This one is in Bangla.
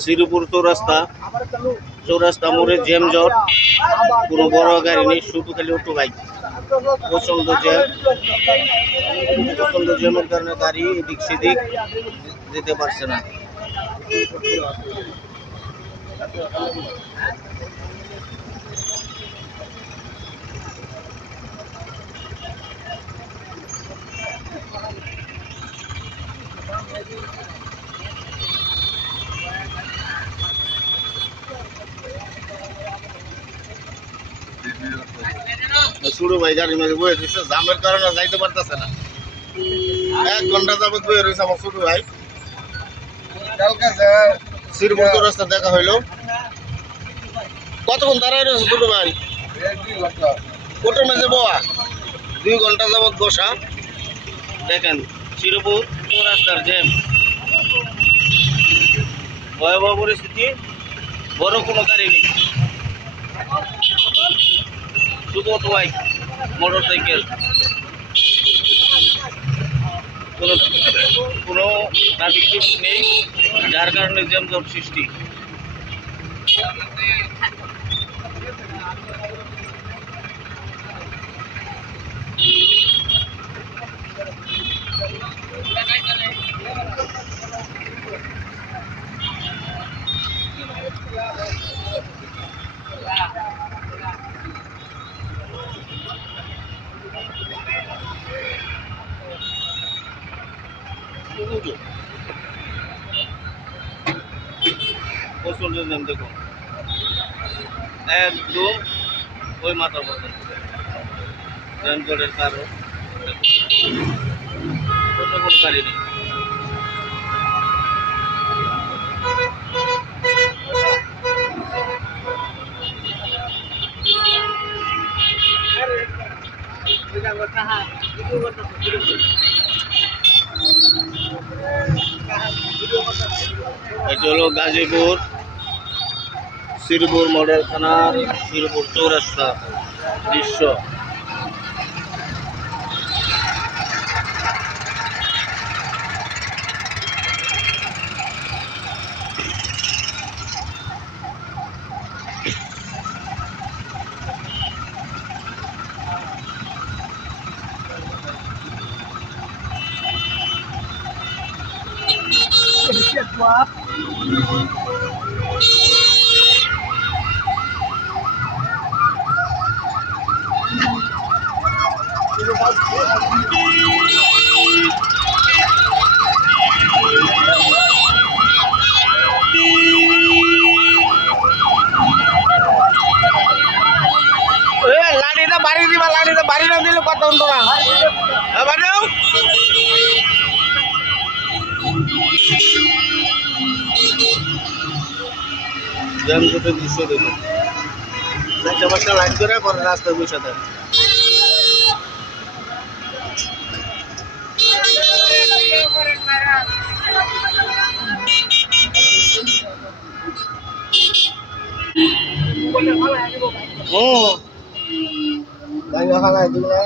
শ্রীপুর চৌরাস্তা মোড়ে জ্যাম জট, কোনো বড় গাড়ি নেই, শুধু খালি অটো বাইক। প্রচন্ড জ্যামের কারণে গাড়ি এদিক সেদিক যেতে পারছে না। ছোট ভাই গাড়ির মধ্যে বয়ে দিচ্ছে, জামের কারণে যাইতে পারতেছে না। 1 ঘন্টা যাবত বয়ে রয়েছে আমার ছোট ভাই। শ্রীপুর চৌরাস্তা দেখা হইলো। কতক্ষণ দাঁড়ায় রয়েছে ছোট ভাই? ওটার মাঝে বয়া 2 ঘন্টা যাবত বসা। দেখেন শ্রীপুর চৌরাস্তার জ্যাম, ভয়াবহ পরিস্থিতি। বড় কোনো গাড়ি নেই, শুধু অটো বাইক, মোটর সাইকেল, কোনো ট্রাফিক নেই, যার কারণে জ্যামজট সৃষ্টি। প্রচন্ড জ্যাম, দেখুন একদম ওই মাথা পর্যন্ত জ্যামজটের কারণ। অন্য কোনো গাড়ি নেই। এটি হলো গাজীপুর শ্রীপুর মডেল থানার শ্রীপুর চৌরাস্তা দৃশ্য। লাঠিটা বাড়ি দিবা, লাঠিটা বাড়ি না দিলে কত তোরা বাড়িও। জ্যামজটের দৃশ্য দেখুন, 4-5টা লাইন করে পরে রাস্তায় বসে থাকে। Banyak hal lagi ya.